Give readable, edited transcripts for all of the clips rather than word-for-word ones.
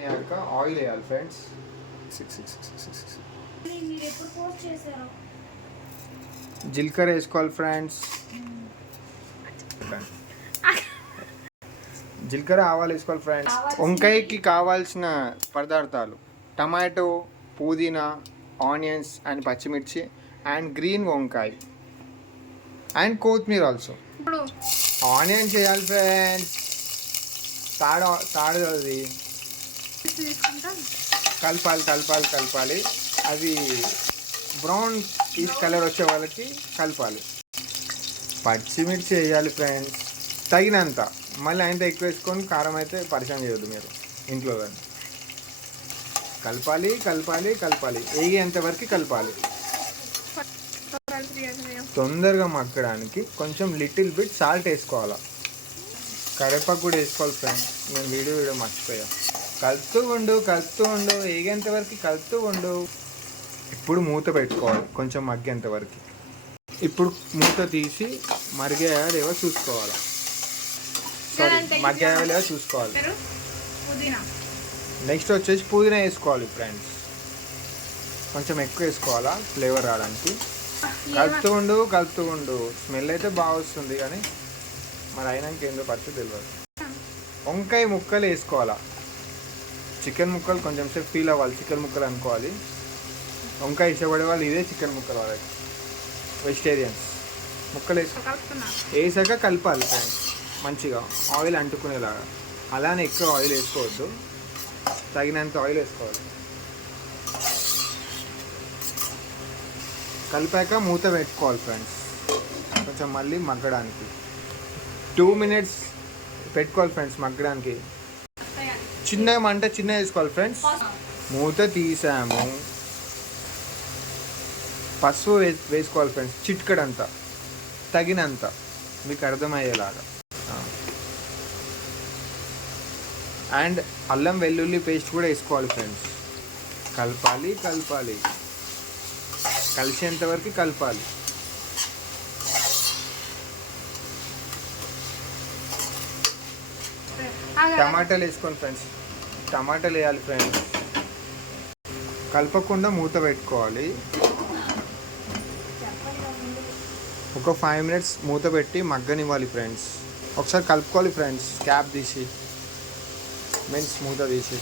అయ్యాక ఆయిల్ వేయాలి ఫ్రెండ్స్. జీలకర్ర వేసుకోవాలి ఫ్రెండ్స్. జీలకర్ర ఆవాలు వేసుకోవాలి ఫ్రెండ్స్. వంకాయకి కావాల్సిన పదార్థాలు: టమాటో, పుదీనా, ఆనియన్స్ అండ్ పచ్చిమిర్చి అండ్ గ్రీన్ వంకాయ అండ్ కొత్తిమీర ఆల్సో. ఆనియన్ చేయాలి ఫ్రెండ్స్. తాడది కలపాలి. అది బ్రౌన్ కలర్ వచ్చే వాళ్ళకి కలపాలి. పచ్చిమిర్చి వేయాలి ఫ్రెండ్స్ తగినంత. మళ్ళీ అంత ఎక్కువ వేసుకొని కారం అయితే పరిచయం చేయొద్దు మీరు ఇంట్లో. దాన్ని కలపాలి వేగేంతవరకు కలపాలి. తొందరగా మగ్గడానికి కొంచెం లిటిల్ బిట్ సాల్ట్ వేసుకోవాలి. కరివేపాకు కూడా వేసుకోవాలి ఫ్రెండ్స్. నేను వీడియో మర్చిపోయా. కలుపుతూ ఉండు వేగేంత వరకు కలుపుతూ ఉండు. ఇప్పుడు మూత పెట్టుకోవాలి కొంచెం మగ్గేంత వరకు. ఇప్పుడు మూత తీసి మరిగాయో చూసుకోవాలి. మగ్గాయో చూసుకోవాలి. నెక్స్ట్ వచ్చేసి పుదీనా వేసుకోవాలి ఫ్రెండ్స్. కొంచెం ఎక్కువ వేసుకోవాలా ఫ్లేవర్ రావడానికి. కలుపుతూ ఉండు. స్మెల్ అయితే బాగా వస్తుంది కానీ మరి అయినాక ఏందో పరిస్థితి తెలియదు. వంకాయ ముక్కలు వేసుకోవాలా. చికెన్ ముక్కలు కొంచెం సేపు ఫీల్ అవ్వాలి. చికెన్ ముక్కలు అనుకోవాలి. వంకాయ ఇష్టపడే వాళ్ళు ఇదే చికెన్ ముక్కలు. వాళ్ళకి వెజిటేరియన్స్ ముక్కలు వేసాక కలపాలి ఫ్రెండ్స్ మంచిగా, ఆయిల్ అంటుకునేలాగా. అలానే ఎక్కువ ఆయిల్ వేసుకోవద్దు, తగినంత ఆయిల్ వేసుకోవాలి. కలిపాక మూత పెట్టుకోవాలి ఫ్రెండ్స్. కొంచెం మళ్ళీ మగ్గడానికి 2 minutes పెట్టుకోవాలి ఫ్రెండ్స్ మగ్గడానికి. చిన్న వేసుకోవాలి ఫ్రెండ్స్. మూత తీసాము. పసుపు వేసుకోవాలి ఫ్రెండ్స్ చిటికెడంతా, తగినంత మీకు అర్థమయ్యేలాగా. అండ్ అల్లం వెల్లుల్లి పేస్ట్ కూడా వేసుకోవాలి ఫ్రెండ్స్. కలపాలి కలిసేంత వరకు కలపాలి. టమాటాలు వేసుకోండి ఫ్రెండ్స్. టమాటాలు వేయాలి ఫ్రెండ్స్. కలపకుండా మూత పెట్టుకోవాలి. ఒక 5 minutes మూత పెట్టి మగ్గనివ్వాలి ఫ్రెండ్స్. ఒకసారి కలుపుకోవాలి ఫ్రెండ్స్. క్యాప్ తీసి మూత తీసి.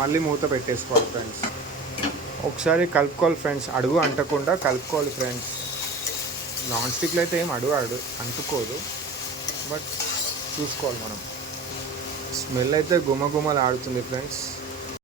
మళ్ళీ మూత పెట్టేసుకోవాలి ఫ్రెండ్స్. ఒకసారి కలుపుకోవాలి ఫ్రెండ్స్. అడుగు అంటకుండా కలుపుకోవాలి ఫ్రెండ్స్. నాన్ స్టిక్లో అయితే ఏం అడుగు అంటుకోదు, బట్ చూసుకోవాలి మనం. స్మెల్ అయితే గుమగుమలు ఆడుతుంది ఫ్రెండ్స్.